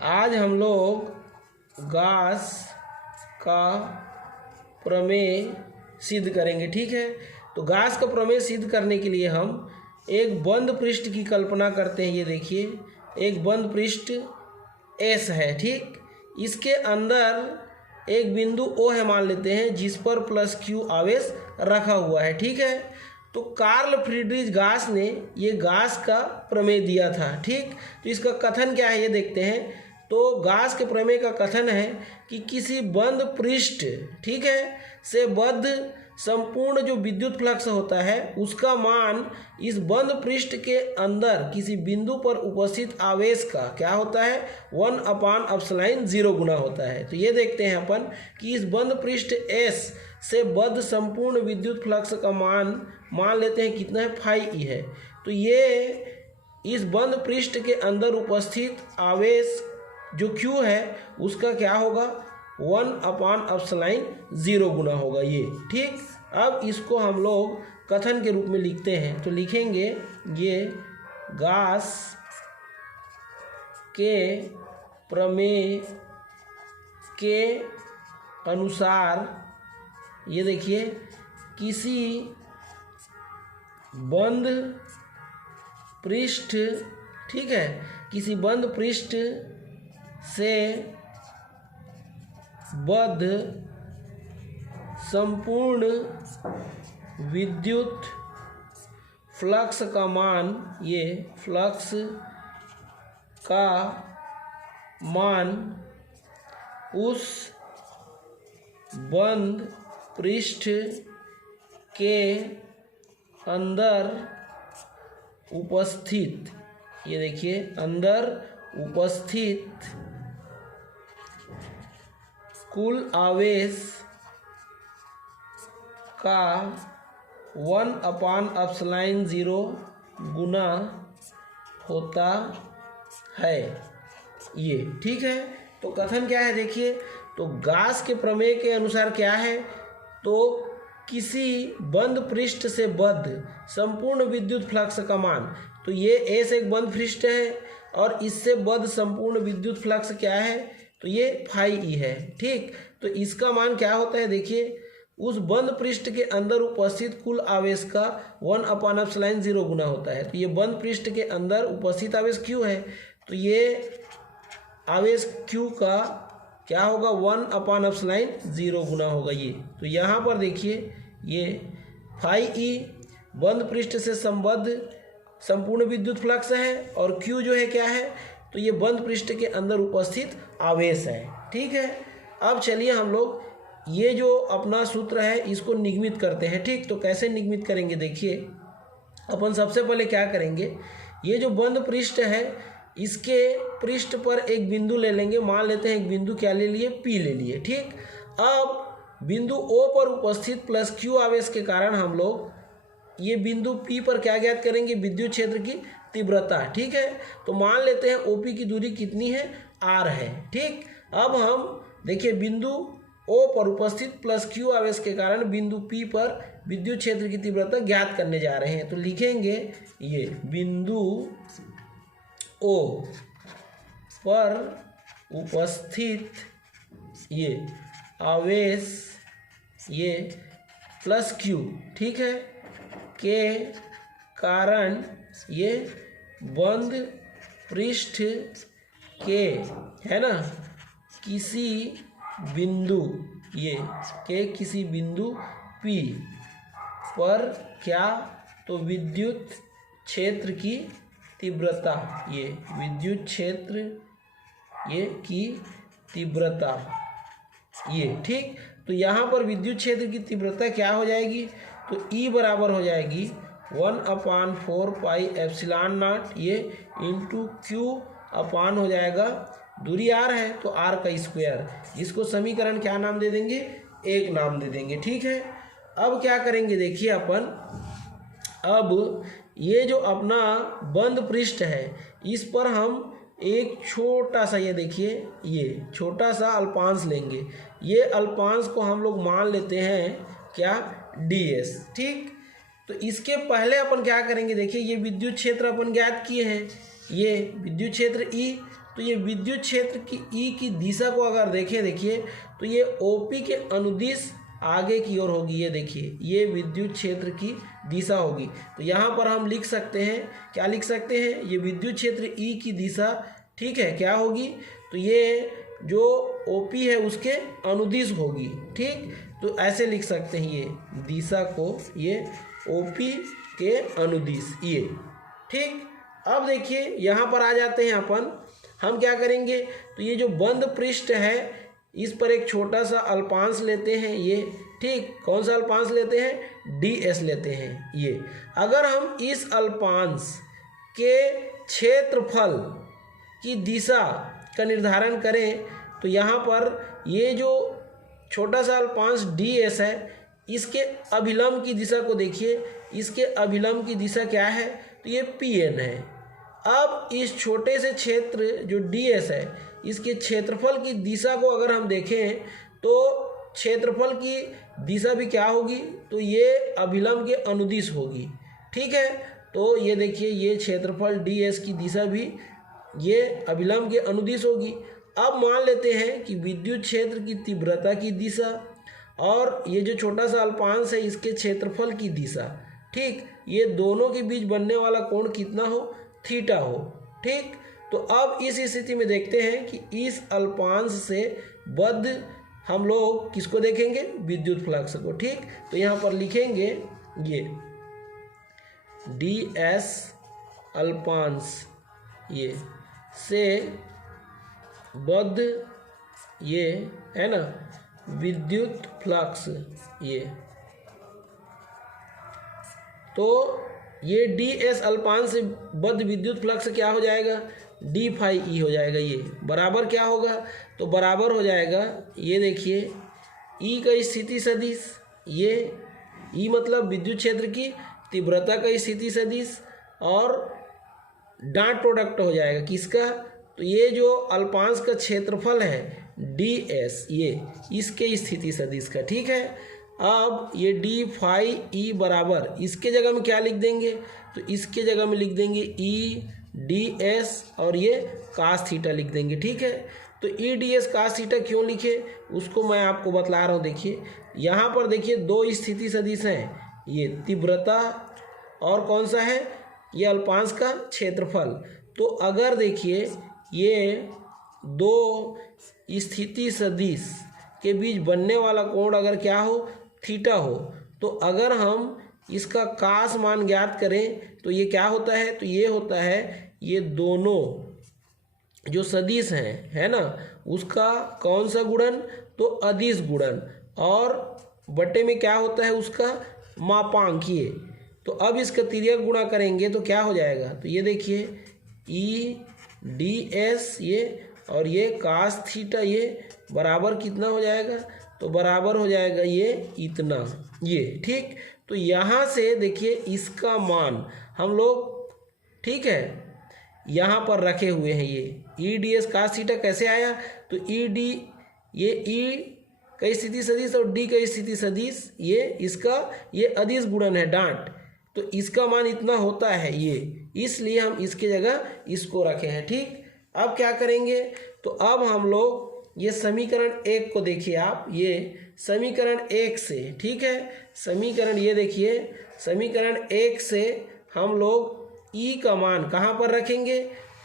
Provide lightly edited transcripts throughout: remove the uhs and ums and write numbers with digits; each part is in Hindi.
आज हम लोग गॉस का प्रमेय सिद्ध करेंगे। ठीक है, तो गॉस का प्रमेय सिद्ध करने के लिए हम एक बंद पृष्ठ की कल्पना करते हैं। ये देखिए, एक बंद पृष्ठ एस है। ठीक, इसके अंदर एक बिंदु ओ है मान लेते हैं, जिस पर प्लस क्यू आवेश रखा हुआ है। ठीक है, तो कार्ल फ्रीडरिच गॉस ने ये गॉस का प्रमेय दिया था। ठीक, तो इसका कथन क्या है ये देखते हैं। तो गॉस के प्रमेय का कथन है कि किसी बंद पृष्ठ, ठीक है, से बद्ध संपूर्ण जो विद्युत फ्लक्स होता है उसका मान इस बंद पृष्ठ के अंदर किसी बिंदु पर उपस्थित आवेश का क्या होता है, 1/ε0 गुना होता है। तो ये देखते हैं अपन कि इस बंद पृष्ठ S से बद्ध संपूर्ण विद्युत फ्लक्स का मान लेते हैं कितना है, φE है। तो ये इस बंद पृष्ठ के अंदर उपस्थित आवेश जो Q है उसका क्या होगा, 1/ε0 गुना होगा ये। ठीक, अब इसको हम लोग कथन के रूप में लिखते हैं। तो लिखेंगे ये गॉस के प्रमेय के अनुसार, ये देखिए, किसी बंद पृष्ठ, ठीक है, किसी बंद पृष्ठ से बद्ध संपूर्ण विद्युत फ्लक्स का मान, ये फ्लक्स का मान उस बंद पृष्ठ के अंदर उपस्थित, ये देखिए, अंदर उपस्थित कुल आवेश का 1/ε0 गुना होता है ये। ठीक है, तो कथन क्या है देखिए, तो गॉस के प्रमेय के अनुसार क्या है, तो किसी बंद पृष्ठ से बद्ध संपूर्ण विद्युत फ्लक्स का मान, तो ये एस एक बंद पृष्ठ है और इससे बद्ध संपूर्ण विद्युत फ्लक्स क्या है, तो ये φE है। ठीक, तो इसका मान क्या होता है देखिए, उस बंद पृष्ठ के अंदर उपस्थित कुल आवेश का 1/ε0 गुना होता है। तो ये बंद पृष्ठ के अंदर उपस्थित आवेश Q है, तो ये आवेश Q का क्या होगा, 1/ε0 गुना होगा ये। तो यहाँ पर देखिए, ये φE बंद पृष्ठ से संबद्ध संपूर्ण विद्युत फ्लक्स है और Q जो है क्या है, तो ये बंद पृष्ठ के अंदर उपस्थित आवेश है। ठीक है, अब चलिए हम लोग ये जो अपना सूत्र है इसको निगमित करते हैं। ठीक, तो कैसे निगमित करेंगे देखिए, अपन सबसे पहले क्या करेंगे, ये जो बंद पृष्ठ है इसके पृष्ठ पर एक बिंदु ले लेंगे, मान लेते हैं एक बिंदु क्या ले लिए, P ले लिए। ठीक, अब बिंदु O पर उपस्थित प्लस Q आवेश के कारण हम लोग ये बिंदु P पर क्या ज्ञात करेंगे, विद्युत क्षेत्र की तीव्रता। ठीक है, तो मान लेते हैं OP की दूरी कितनी है, R है। ठीक, अब हम देखिए बिंदु O पर उपस्थित प्लस Q आवेश के कारण बिंदु P पर विद्युत क्षेत्र की तीव्रता ज्ञात करने जा रहे हैं। तो लिखेंगे ये बिंदु O पर उपस्थित ये आवेश, ये प्लस Q, ठीक है, के कारण ये बंद पृष्ठ के, है ना, किसी बिंदु, ये के किसी बिंदु P पर क्या, तो विद्युत क्षेत्र की तीव्रता, ये विद्युत क्षेत्र ये की तीव्रता ये। ठीक, तो यहाँ पर विद्युत क्षेत्र की तीव्रता क्या हो जाएगी, तो E बराबर हो जाएगी 1/4πε0 ये इंटू Q अपान हो जाएगा, दूरी R है तो R का स्क्वायर, इसको समीकरण क्या नाम दे देंगे, 1 नाम दे देंगे। ठीक है, अब क्या करेंगे देखिए अपन, अब ये जो अपना बंद पृष्ठ है इस पर हम एक छोटा सा, ये देखिए, ये छोटा सा अल्पांश लेंगे, ये अल्पांश को हम लोग मान लेते हैं क्या, ds। ठीक, तो इसके पहले अपन क्या करेंगे देखिए, ये विद्युत क्षेत्र अपन ज्ञात किए हैं, ये विद्युत क्षेत्र E तो ये विद्युत क्षेत्र की ई की दिशा को अगर देखें, देखिए तो ये ओपी के अनुदिश आगे की ओर होगी। ये देखिए ये विद्युत क्षेत्र की दिशा होगी। तो यहाँ पर हम लिख सकते हैं, क्या लिख सकते हैं, ये विद्युत क्षेत्र ई की दिशा, ठीक है, क्या होगी, तो ये जो ओपी है उसके अनुदिश होगी। ठीक, तो ऐसे लिख सकते हैं ये दिशा को, ये ओपी के अनुदिश ये। ठीक, अब देखिए यहाँ पर आ जाते हैं अपन, हम क्या करेंगे, तो ये जो बंद पृष्ठ है इस पर एक छोटा सा अल्पांश लेते हैं ये। ठीक, कौन सा अल्पांश लेते हैं, ds लेते हैं ये। अगर हम इस अल्पांश के क्षेत्रफल की दिशा का निर्धारण करें तो यहाँ पर ये जो छोटा सा अल्पांश ds है इसके अभिलंब की दिशा को देखिए, इसके अभिलंब की दिशा क्या है, तो ये pn है। अब इस छोटे से क्षेत्र जो ds है इसके क्षेत्रफल की दिशा को अगर हम देखें तो क्षेत्रफल की दिशा भी क्या होगी, तो ये अभिलंब के अनुदिश होगी। ठीक है, तो ये देखिए ये क्षेत्रफल ds की दिशा भी ये अभिलंब के अनुदिश होगी। अब मान लेते हैं कि विद्युत क्षेत्र की तीव्रता की दिशा और ये जो छोटा सा अल्पांश है इसके क्षेत्रफल की दिशा, ठीक, ये दोनों के बीच बनने वाला कोण कितना हो, थीटा हो। ठीक, तो अब इस स्थिति में देखते हैं कि इस अल्पांश से बद्ध हम लोग किसको देखेंगे, विद्युत फ्लक्स को। ठीक, तो यहाँ पर लिखेंगे ये ds अल्पांश ये से बद्ध ये है ना विद्युत फ्लक्स ये। तो ये ds अल्पांश से बद्ध विद्युत फ्लक्स क्या हो जाएगा, d फाई ई हो जाएगा। ये बराबर क्या होगा, तो बराबर हो जाएगा, ये देखिए ई का स्थिति सदिश, ये ई मतलब विद्युत क्षेत्र की तीव्रता का स्थिति सदिश और डॉट प्रोडक्ट हो जाएगा किसका, तो ये जो अल्पांश का क्षेत्रफल है ds ये इसके स्थिति सदिश का। ठीक है, अब ये d फाई ई बराबर इसके जगह में क्या लिख देंगे, तो इसके जगह में लिख देंगे ई ds और ये कास थीटा लिख देंगे। ठीक है, तो ई ds कास थीटा क्यों लिखे उसको मैं आपको बतला रहा हूँ। देखिए यहाँ पर देखिए दो स्थिति सदिश हैं, ये तीव्रता और कौन सा है, ये अल्पांश का क्षेत्रफल। तो अगर देखिए ये दो स्थिति सदिश के बीच बनने वाला कोण अगर क्या हो, थीटा हो, तो अगर हम इसका कास मान ज्ञात करें तो ये क्या होता है, तो ये होता है ये दोनों जो सदिश हैं है ना उसका कौन सा गुणन, तो अदिश गुणन, और बटे में क्या होता है उसका मापांक ये। तो अब इसका तिर्यक गुणा करेंगे तो क्या हो जाएगा, तो ये देखिए ई ds ये और ये कास थीटा ये बराबर कितना हो जाएगा, तो बराबर हो जाएगा ये इतना ये। ठीक, तो यहाँ से देखिए इसका मान हम लोग, ठीक है, यहाँ पर रखे हुए हैं। ये ई ds कास थीटा कैसे आया, तो ई डी ये ई का स्थिति सदिश और डी का स्थिति सदिश ये इसका ये अदिश गुणन है डांट, तो इसका मान इतना होता है ये, इसलिए हम इसके जगह इसको रखे हैं। ठीक, अब क्या करेंगे, तो अब हम लोग ये समीकरण 1 को देखिए आप, ये समीकरण 1 से, ठीक है, समीकरण ये देखिए समीकरण 1 से हम लोग ई का मान कहाँ पर रखेंगे,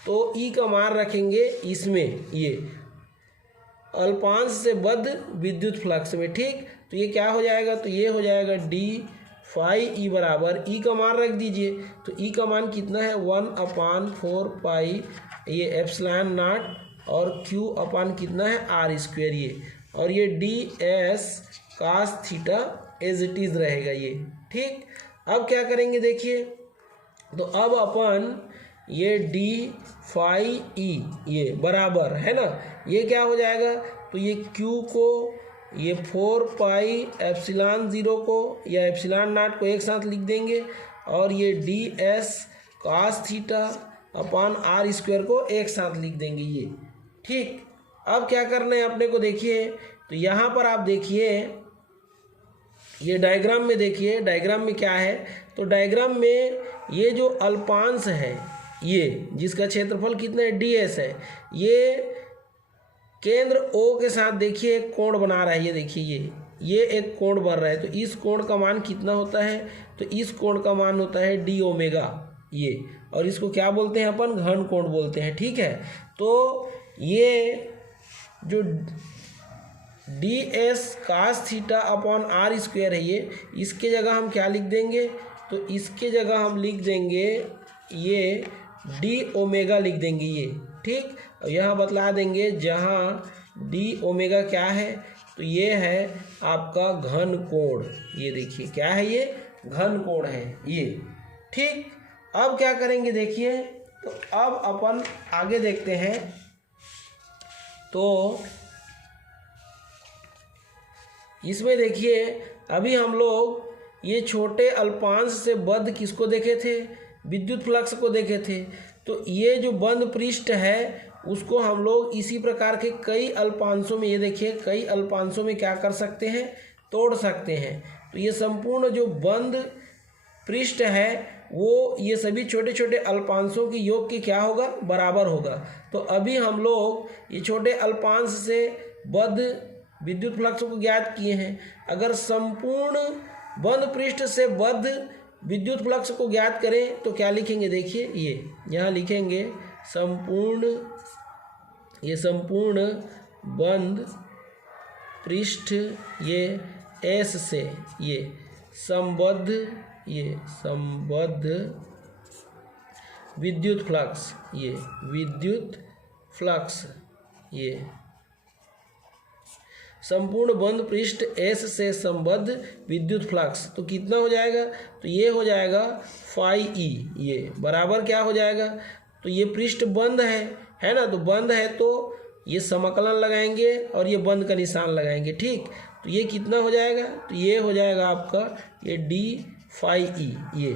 तो ई का मान रखेंगे इसमें ये अल्पांश से बद्ध विद्युत फ्लक्स में। ठीक, तो ये क्या हो जाएगा, तो ये हो जाएगा d फाई ई बराबर ई का मान रख दीजिए, तो ई का मान कितना है 1/4 पाई ये एप्सिलॉन नॉट और q अपान कितना है r स्क्वायर ये, और ये ds cos theta as it is रहेगा ये। ठीक, अब क्या करेंगे देखिए, तो अब अपन ये d फाई ई ये बराबर है ना, ये क्या हो जाएगा, तो ये q को ये 4 पाई एप्सिलॉन 0 को या एप्सिलॉन नॉट को एक साथ लिख देंगे और ये ds cos theta upon r square को एक साथ लिख देंगे ये। ठीक, अब क्या करना है अपने को देखिए, तो यहाँ पर आप देखिए ये डायग्राम में देखिए, डायग्राम में क्या है, तो डायग्राम में ये जो अल्पांश है ये जिसका क्षेत्रफल कितना है, ds है, ये केंद्र O के साथ देखिए एक कोण बना रहा है, ये देखिए ये एक कोण बन रहा है। तो इस कोण का मान कितना होता है, तो इस कोण का मान होता है डी ओमेगा ये, और इसको क्या बोलते हैं अपन, घन कोण बोलते हैं। ठीक है, तो ये जो D S cos theta upon R square है, ये इसके जगह हम क्या लिख देंगे, तो इसके जगह हम लिख देंगे ये डी ओमेगा लिख देंगे ये। ठीक, और यहाँ बतला देंगे जहाँ डी ओमेगा क्या है, तो ये है आपका घन कोण। ये देखिए क्या है, ये घन कोण है ये। ठीक, अब क्या करेंगे देखिए, तो अब अपन आगे देखते हैं। तो इसमें देखिए अभी हम लोग ये छोटे अल्पांश से बद्ध किसको देखे थे, विद्युत फ्लक्स को देखे थे। तो ये जो बंद पृष्ठ है उसको हम लोग इसी प्रकार के कई अल्पांशों में, ये देखिए कई अल्पांशों में क्या कर सकते हैं, तोड़ सकते हैं। तो ये संपूर्ण जो बंद पृष्ठ है वो ये सभी छोटे छोटे अल्पांशों की योग के क्या होगा, बराबर होगा। तो अभी हम लोग ये छोटे अल्पांश से बद्ध विद्युत फ्लक्स को ज्ञात किए हैं। अगर संपूर्ण बंद पृष्ठ से बद्ध विद्युत फ्लक्स को ज्ञात करें तो क्या लिखेंगे, देखिए ये यहाँ लिखेंगे संपूर्ण, ये संपूर्ण बंद पृष्ठ ये एस से ये संबद्ध, ये संबद्ध विद्युत फ्लक्स, ये विद्युत फ्लक्स, ये संपूर्ण बंद पृष्ठ एस से संबद्ध विद्युत फ्लक्स। तो कितना हो जाएगा, तो ये हो जाएगा फाई ई, ये बराबर क्या हो जाएगा, तो ये पृष्ठ बंद है ना, तो बंद है तो ये समाकलन लगाएंगे और ये बंद का निशान लगाएंगे। ठीक, तो ये कितना हो जाएगा, तो ये हो जाएगा आपका ये डी फाई ई ये।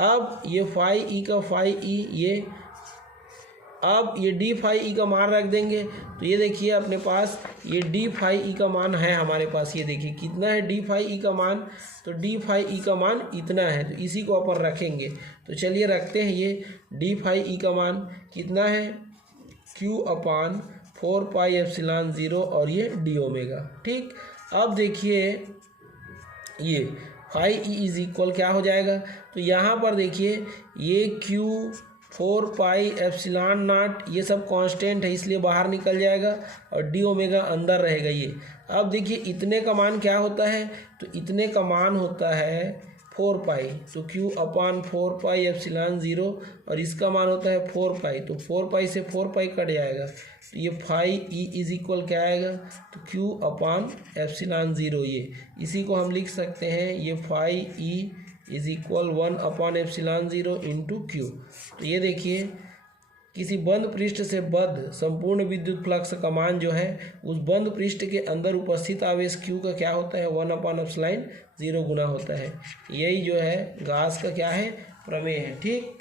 अब ये फाई ई का फाई ई ये, अब ये डी फाई ई का मान रख देंगे। तो ये देखिए अपने पास ये डी फाई ई का मान है हमारे पास, ये देखिए कितना है डी फाई ई का मान, तो डी फाई ई का मान इतना है, तो इसी को अपन रखेंगे। तो चलिए रखते हैं, ये डी फाई ई का मान कितना है, क्यू अपान 4 पाई एप्सिलॉन 0 और ये डी ओमेगा। ठीक, अब देखिए ये फाई ई इज इक्वल क्या हो जाएगा, तो यहाँ पर देखिए ये क्यू 4 पाई एप्सिलॉन नॉट ये सब कांस्टेंट है इसलिए बाहर निकल जाएगा और डी ओमेगा अंदर रहेगा ये। अब देखिए इतने का मान क्या होता है, तो इतने का मान होता है 4 पाई, तो क्यू अपान 4 पाई एप्सिलॉन 0 और इसका मान होता है 4 पाई, तो 4 पाई से 4 पाई कट जाएगा, तो ये फाई ई इज इक्वल क्या आएगा, तो क्यू अपान एप्सिलॉन 0 ये, इसी को हम लिख सकते हैं ये phi E is equal 1 upon epsilon 0 into Q. तो ये देखिए किसी बंद पृष्ठ से बद्ध संपूर्ण विद्युत फ्लक्स का मान जो है उस बंद पृष्ठ के अंदर उपस्थित आवेश क्यू का क्या होता है, 1 अपॉन एप्सिलॉन 0 गुना होता है। यही जो है गाउस का क्या है, प्रमेय है। ठीक।